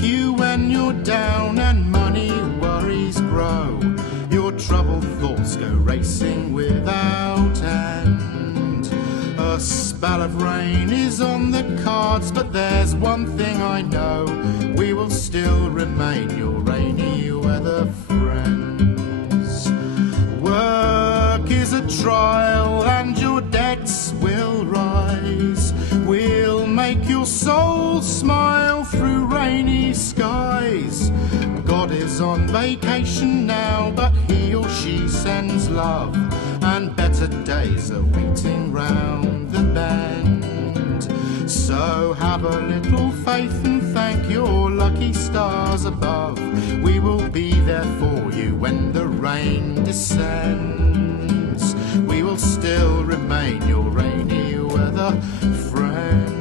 you when you're down and money worries grow. Your troubled thoughts go racing without end. A spell of rain is on the cards, but there's one thing I know: we will still remain your rainy weather friends. Work is a trial and your debts will rise. We'll make your soul smile through rainy skies. God is on vacation now, but he or she sends love, and better days are waiting round the bend. So have a little faith and thank your lucky stars above. We will be there for you when the rain descends. We will still remain your rainy weather friends.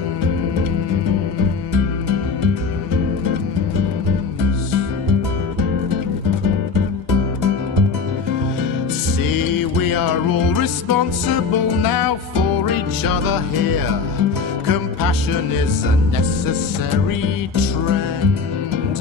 See, we are all responsible now for each other here. Compassion is a necessary trend.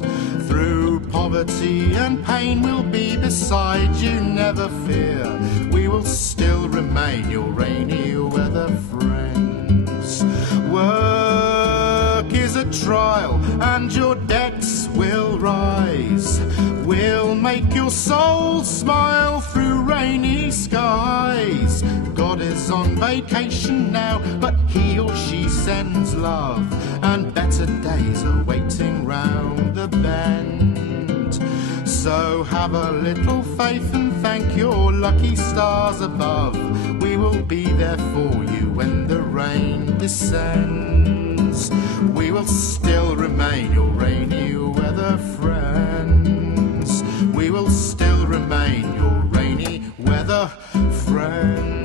Through poverty and pain we'll be beside you, never fear. We will still remain your rainy weather friends. Work is a trial and your debts will rise. We'll make your soul smile through rainy skies. God is on vacation now, but he or she sends love, and better days are waiting round the bend. So have a little faith and thank your lucky stars above. We will be there for you when the rain descends. We will still remain your rainy weather friends. We will still remain your rainy weather friends.